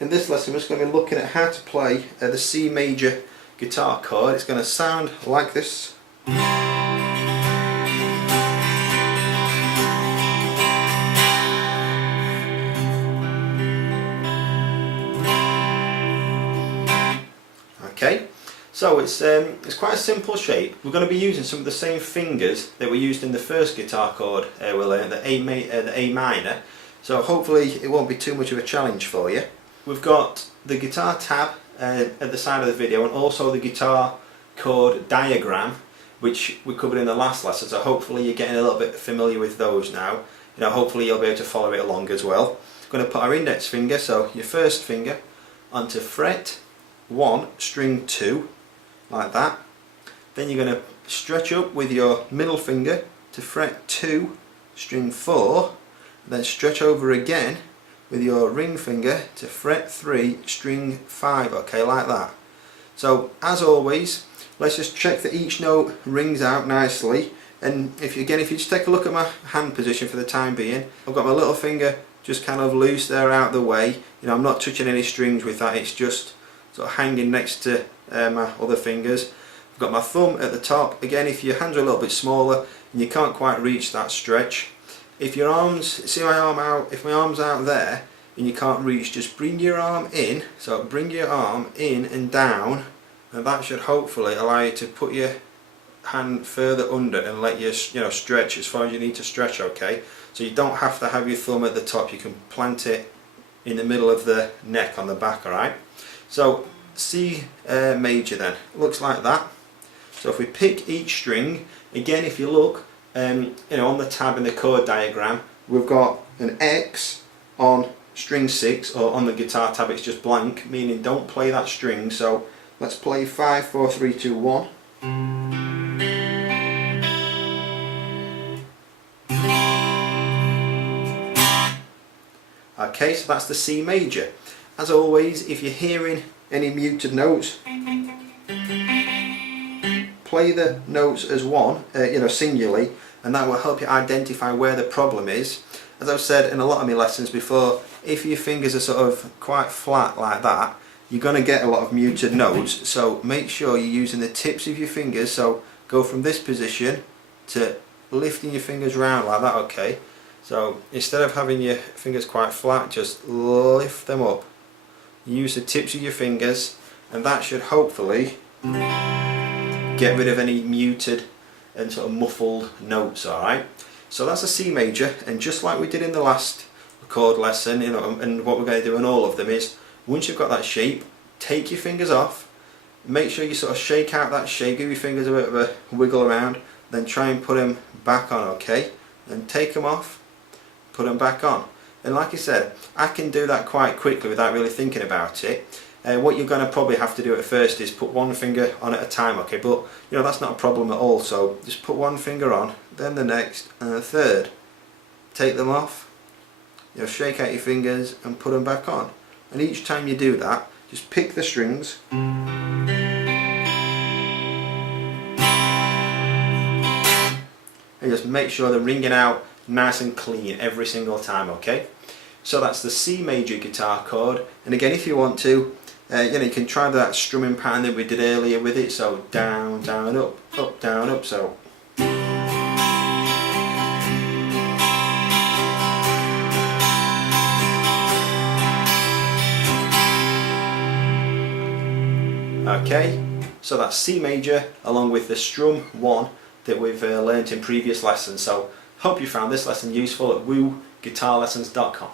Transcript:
In this lesson we're just going to be looking at how to play the C major guitar chord. It's going to sound like this. Okay, so it's quite a simple shape. We're going to be using some of the same fingers that we used in the first guitar chord we learned, the A minor. So hopefully it won't be too much of a challenge for you. We've got the guitar tab at the side of the video, and also the guitar chord diagram, which we covered in the last lesson. So hopefully you're getting a little bit familiar with those now. Hopefully you'll be able to follow it along as well. We're going to put our index finger, so your first finger, onto fret 1, string 2, like that. Then you're going to stretch up with your middle finger to fret 2, string 4, then stretch over again with your ring finger to fret 3, string 5, okay, like that. So as always, let's just check that each note rings out nicely. And if you just take a look at my hand position for the time being, I've got my little finger just kind of loose there out the way. I'm not touching any strings with that, it's just sort of hanging next to my other fingers. I've got my thumb at the top. Again, if your hands are a little bit smaller and you can't quite reach that stretch, if your arms, see my arm out, if my arm's out there and you can't reach, just bring your arm in. So bring your arm in and down, and that should hopefully allow you to put your hand further under and let you stretch as far as you need to stretch, okay? So you don't have to have your thumb at the top, you can plant it in the middle of the neck on the back, alright? So C major then, looks like that. So if we pick each string, again if you look, on the tab in the chord diagram, we've got an X on string 6, or on the guitar tab it's just blank, meaning don't play that string. So let's play 5, 4, 3, 2, 1. Okay, so that's the C major. As always, if you're hearing any muted notes, play the notes as one, singularly, and that will help you identify where the problem is. As I've said in a lot of my lessons before, if your fingers are sort of quite flat like that, you're going to get a lot of muted notes. So make sure you're using the tips of your fingers. So go from this position to lifting your fingers round like that, okay? So instead of having your fingers quite flat, just lift them up. Use the tips of your fingers, and that should hopefully get rid of any muted and sort of muffled notes, alright? So that's a C major, and just like we did in the last chord lesson, and what we're going to do in all of them is, once you've got that shape, take your fingers off, make sure you sort of shake out that shape, give your fingers a bit of a wiggle around, then try and put them back on, okay? Then take them off, put them back on. And like I said, I can do that quite quickly without really thinking about it. What you're going to probably have to do at first is put one finger on at a time, okay? But that's not a problem at all. So just put one finger on, then the next, and the third. Take them off, shake out your fingers and put them back on. And each time you do that, just pick the strings and just make sure they're ringing out nice and clean every single time, okay? So that's the C major guitar chord. And again, if you want to, you can try that strumming pattern that we did earlier with it. So down, down, up, down, up. So okay, so that's C major along with the strum 1 that we've learnt in previous lessons. So hope you found this lesson useful at wooguitarlessons.com.